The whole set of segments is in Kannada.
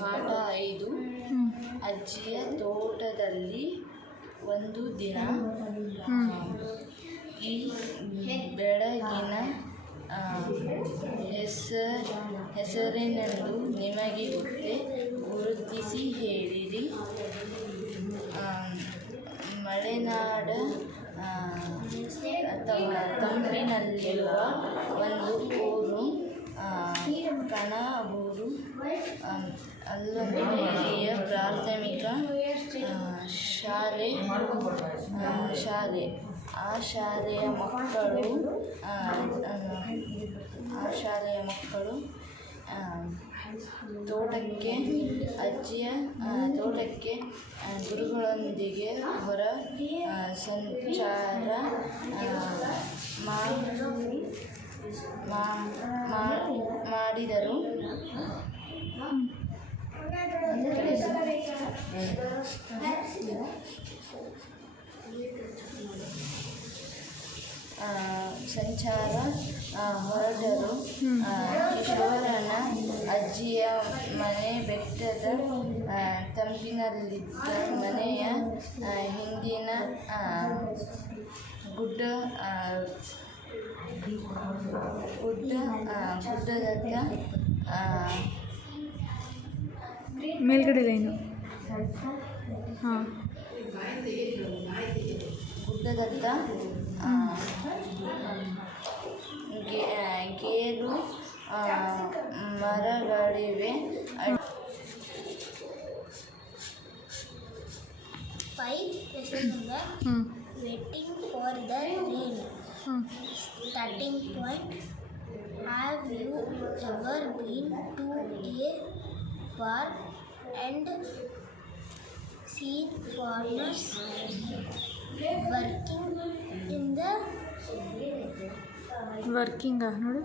ಪಾಠ 5. ಅಜ್ಜಿಯ ತೋಟದಲ್ಲಿ ಒಂದು ದಿನ. ಈ ಬೆಳಗಿನ ಹೆಸರೇನೆಂದು ನಿಮಗೆ ಗೊತ್ತೇ? ಗುರುತಿಸಿ ಹೇಳಿರಿ. ಮಲೆನಾಡ ತಂಪಿನಲ್ಲಿರುವ ಒಂದು ಊರು, ಕಣಬೂರು. ಅಲ್ಲೊಂದು ಹಿರಿಯ ಪ್ರಾಥಮಿಕ ಶಾಲೆ. ಆ ಶಾಲೆಯ ಮಕ್ಕಳು ಅಜ್ಜಿಯ ತೋಟಕ್ಕೆ ಗುರುಗಳೊಂದಿಗೆ ಹೊರ ಸಂಚಾರ ಮಾಡಿದರು. ಹೊರಟರು. ಕಿಶೋರನ ಅಜ್ಜಿಯ ಮನೆ ಬೆಟ್ಟದ ತಂಪಿನಲ್ಲಿದ್ದ ಮನೆಯ ಹಿಂದಿನ ಗುಡ್ಡದತ್ತ ಮೇಲ್ಗಡೆ ಲೈನು. ಗುಡ್ಡದತ್ತ ಗೇರು ಮರಗಳಿವೆ. 5. Waiting for the rain. Starting point. Have you ever been to a park and seen farmers working ನೋಡು.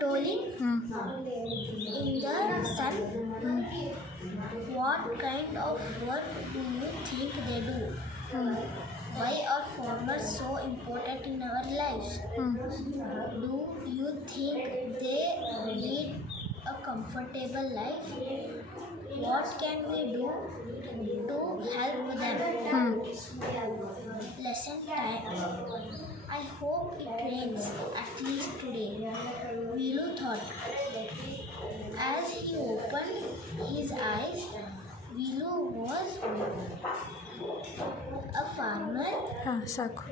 toiling in the sun? What kind of work do you think they do? Why are farmers so important in our lives? Do you think they lead a comfortable life? What can we do to help them? Lesson time. I hope it rains at least today. Vilu thought. As he opened his eyes, Vilu was a farmer. ಸಾಕು.